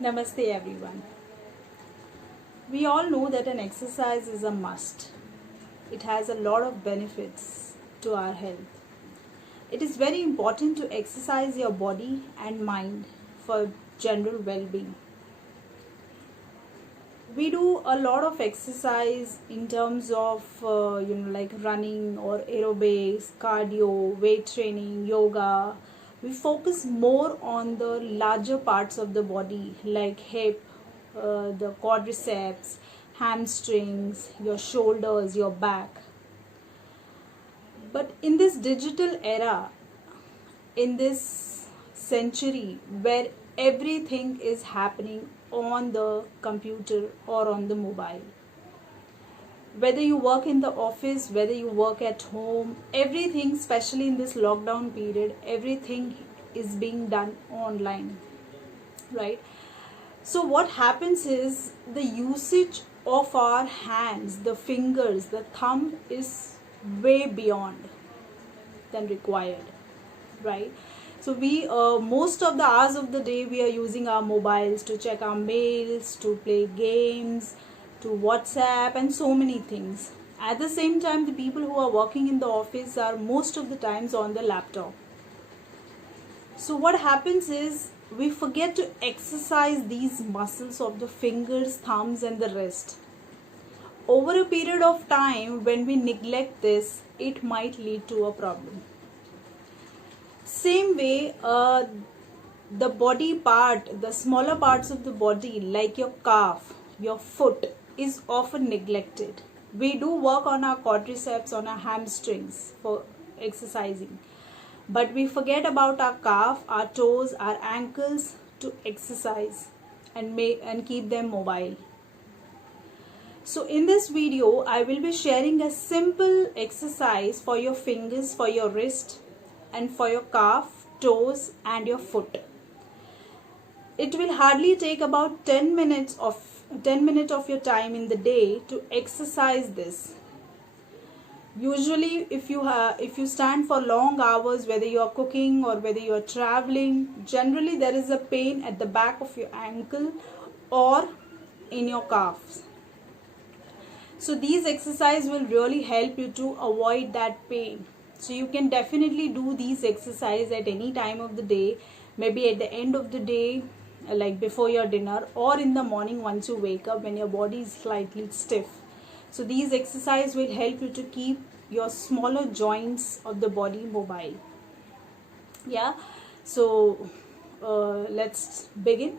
Namaste everyone. We all know that an exercise is a must. It has a lot of benefits to our health. It is very important to exercise your body and mind for general well-being. We do a lot of exercise in terms of like running or aerobics, cardio, weight training, yoga. We focus more on the larger parts of the body like hip, the quadriceps, hamstrings, your shoulders, your back. But in this digital era, in this century where everything is happening on the computer or on the mobile, whether you work in the office, whether you work at home, everything, especially in this lockdown period, everything is being done online, right? So what happens is the usage of our hands, the fingers, the thumb is way beyond than required, right? So we most of the hours of the day we are using our mobiles to check our mails, to play games, to WhatsApp and so many things. At the same time, the people who are working in the office are most of the times on the laptop. So what happens is we forget to exercise these muscles of the fingers, thumbs and the wrist. Over a period of time, when we neglect this, it might lead to a problem. Same way, the body part, the smaller parts of the body like your calf, your foot is often neglected. We do work on our quadriceps, on our hamstrings for exercising, but we forget about our calf, our toes, our ankles to exercise and keep them mobile. So in this video, I will be sharing a simple exercise for your fingers, for your wrist and for your calf, toes and your foot. It will hardly take about 10 minutes of your time in the day to exercise this. Usually if you stand for long hours, whether you are cooking or whether you are traveling, generally there is a pain at the back of your ankle or in your calves. So these exercises will really help you to avoid that pain. So you can definitely do these exercises at any time of the day, maybe at the end of the day, like before your dinner, or in the morning once you wake up when your body is slightly stiff. So these exercises will help you to keep your smaller joints of the body mobile. Yeah, so let's begin.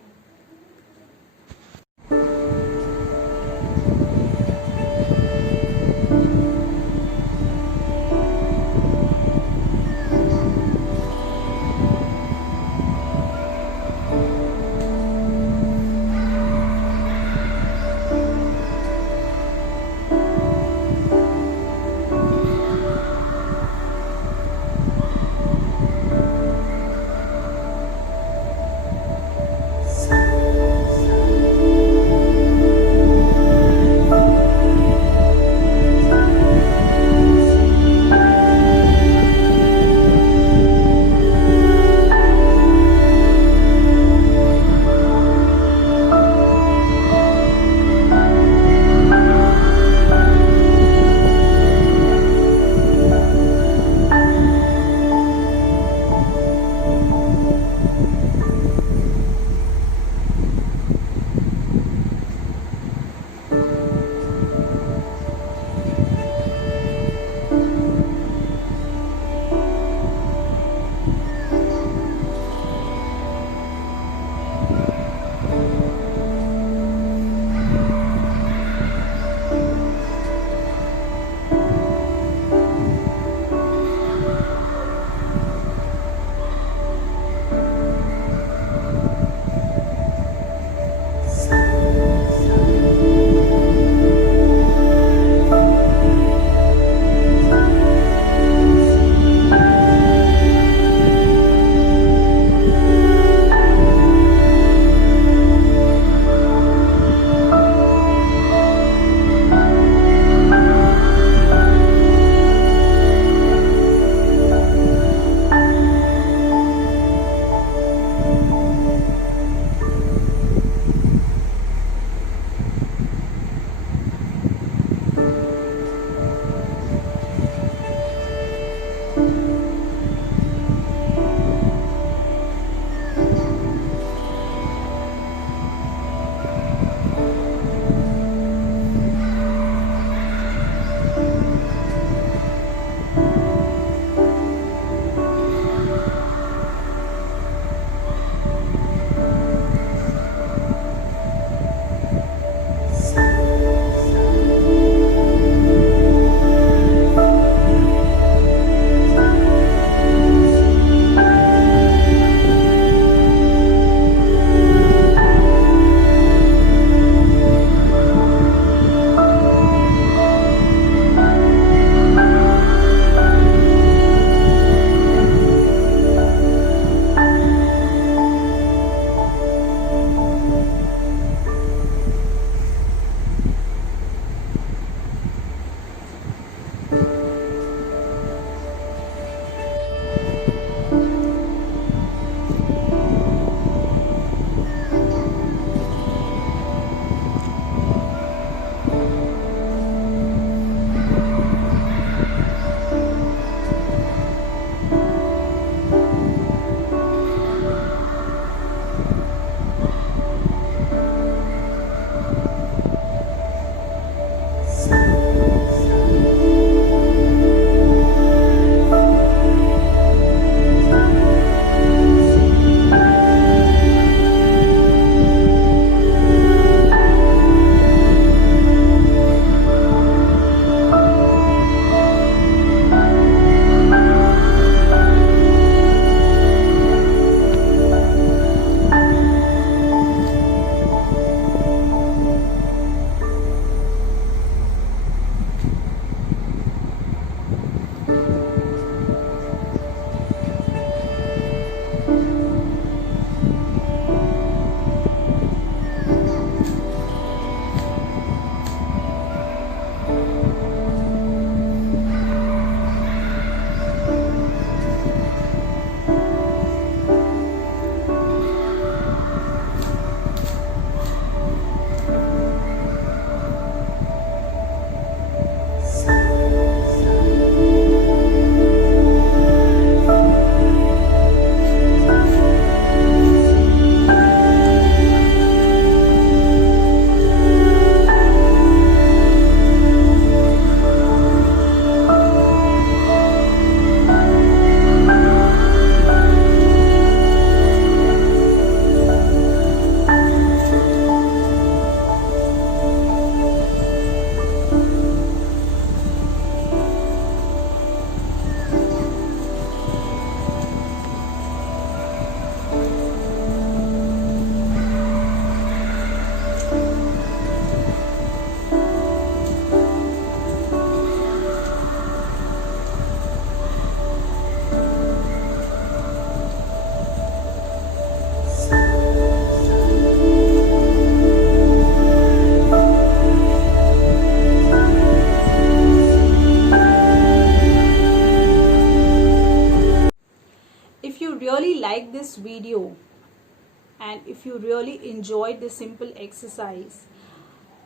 and if you really enjoyed this simple exercise,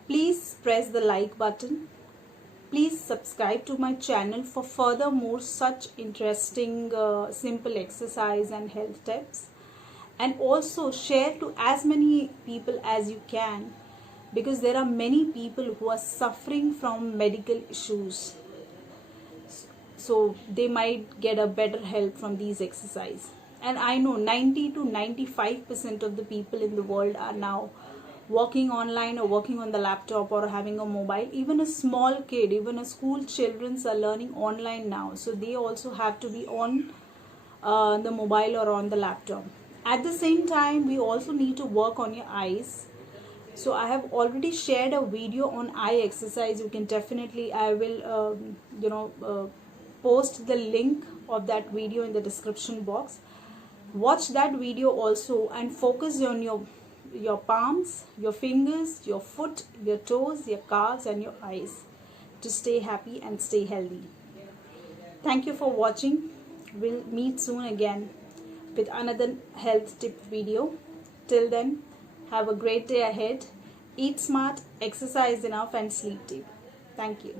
please press the like button. Please subscribe to my channel for further more such interesting simple exercise and health tips, and also share to as many people as you can, because there are many people who are suffering from medical issues, so they might get a better help from these exercise. And I know 90 to 95% of the people in the world are now working online or working on the laptop or having a mobile. Even a small kid, even a school children are learning online now, so they also have to be on the mobile or on the laptop. At the same time, we also need to work on your eyes. So I have already shared a video on eye exercise. You can definitely, I will post the link of that video in the description box. Watch that video also and focus on your palms, your fingers, your foot, your toes, your calves and your eyes to stay happy and stay healthy. Thank you for watching. We'll meet soon again with another health tip video. Till then, have a great day ahead. Eat smart, exercise enough and sleep deep. Thank you.